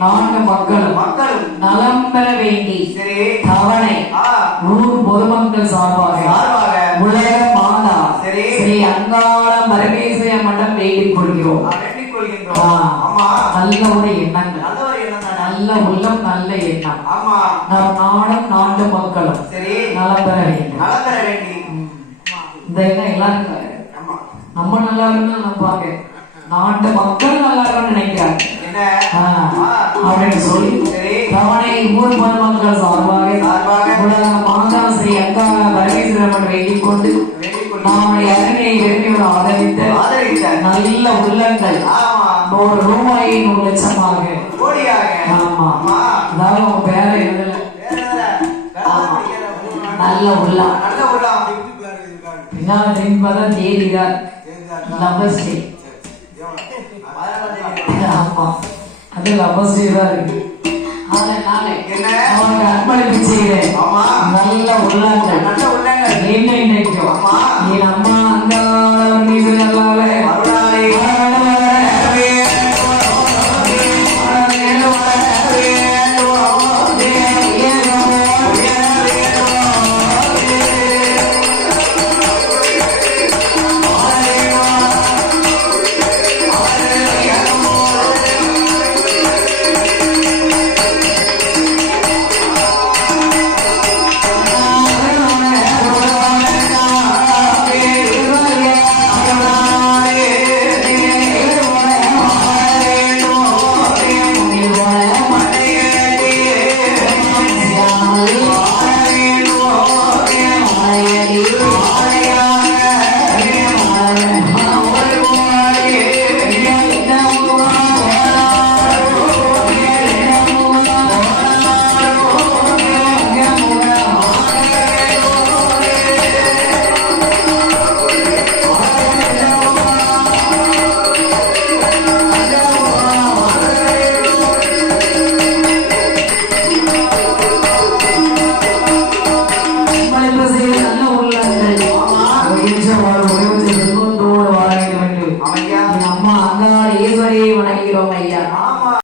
நாட்டு மக்களும் நலம் பெற வேண்டி தவணை ஊர் பொதுமக்கள் சார்பாக உலக மாதா ஸ்ரீ அங்காள பரமேஸ்வரி மண்டம் வேண்டிக் கொள்கிறோம். நல்ல ஒரு எண்ணங்கள், நல்ல உள்ளம், நல்ல எண்ணம். நம் நாடும் நாட்டு மக்களும் நலம் பெற வேண்டும். இந்த எண்ணம் எல்லாருக்கும் நம்ம நல்லா இருக்கணும்னு நினைப்பாங்க, நாட்டு மக்கள் நல்லா இருக்கணும்னு நினைக்கிறாங்க அப்படின்னு சொல்லி தவணை ஊர் பொதுமக்கள் சார்பாக உலக மாதா ஸ்ரீ அங்காள பரமேஸ்வரி வேண்டிக் கொண்டு நம்முடைய அருமையை வெறுமையோடு ஆதரித்த நல்ல உள்ளங்கள் 100 ரூபாயை 100 லட்சமாக. ஆமா, அதாவது அவங்க பேர எழுதல, நல்ல உள்ளம் என்பதான் தேதிதான் லபஸ்ரீ. ஆமா, அது லபஸ்ரீ தான் இருக்கு. அவங்க அர்ப்பணிப்பு செய்கிறேன் நல்ல உள்ளங்கள் என்ன நினைக்கும் என் அம்மா